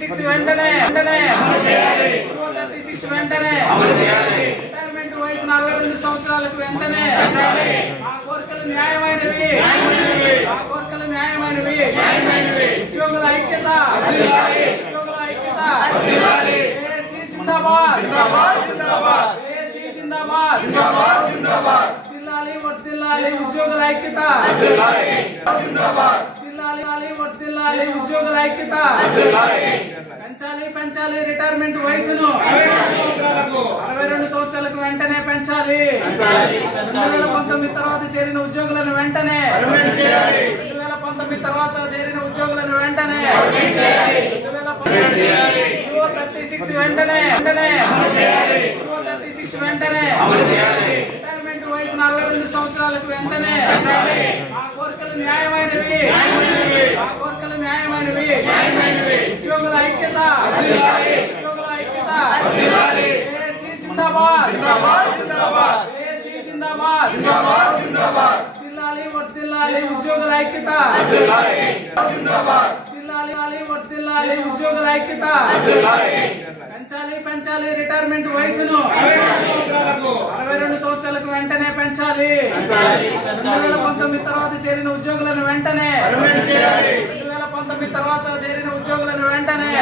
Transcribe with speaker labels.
Speaker 1: Six వెంటనే వెంటనే. Two thirty six వెంటనే. రిటైర్మెంట్ వయసు నలభై రెండు సంవత్సరాలకు వెంటనే. మా కోరికలు న్యాయమైనవి. మా కోరికలు న్యాయమైనవి. ఉద్యోగుల ఐక్యత. ఉద్యోగుల ఐక్యత. ఏసీ జిందాబాద్. ఏసీ జిందాబాద్. వర్ధిల్లాలి వర్ధిల్లాలి ఉద్యోగుల ఐక్యత. వర్ధిల్లాలి వర్ధిల్లాలి ఉద్యోగుల ఐక్యత. పెంచాలి పెంచాలి రిటైర్మెంట్ వయసును. అరవై రెండు సంవత్సరాలకు వెంటనే పెంచాలి. రెండు వేల పంతొమ్మిది తర్వాత చేరిన ఉద్యోగులను వెంటనే. రెండు వేల పంతొమ్మిది తర్వాత చేరిన ఉద్యోగులను వెంటనే. రెండు వేల థర్టీ సిక్స్ వెంటనే. వెంటనే. థర్టీ సిక్స్ వెంటనే. రిటైర్మెంట్ వయసు నలభై రెండు సంవత్సరాలకు వెంటనే. మా కోరికలు న్యాయమైనవి మా కోరికలు న్యాయమైనవి ఉద్యోగుల ఐక్యత ఉద్యోగుల ఐక్యత ఏసీ జిందాబాద్. ఏసీ జిందాబాద్. వర్ధిల్లాలి వర్ధిల్లాలి ఉద్యోగుల ఐక్యత వర్ధిల్లాలి వర్ధిల్లాలి ఉద్యోగుల ఐక్యత పెంచాలి పెంచాలి రిటైర్మెంట్ వయసును. అరవై రెండు సంవత్సరాలకు. వెంటనే పెంచాలి. రెండు వేల పంతొమ్మిది తర్వాత చేరిన ఉద్యోగులను వెంటనే వెంటనే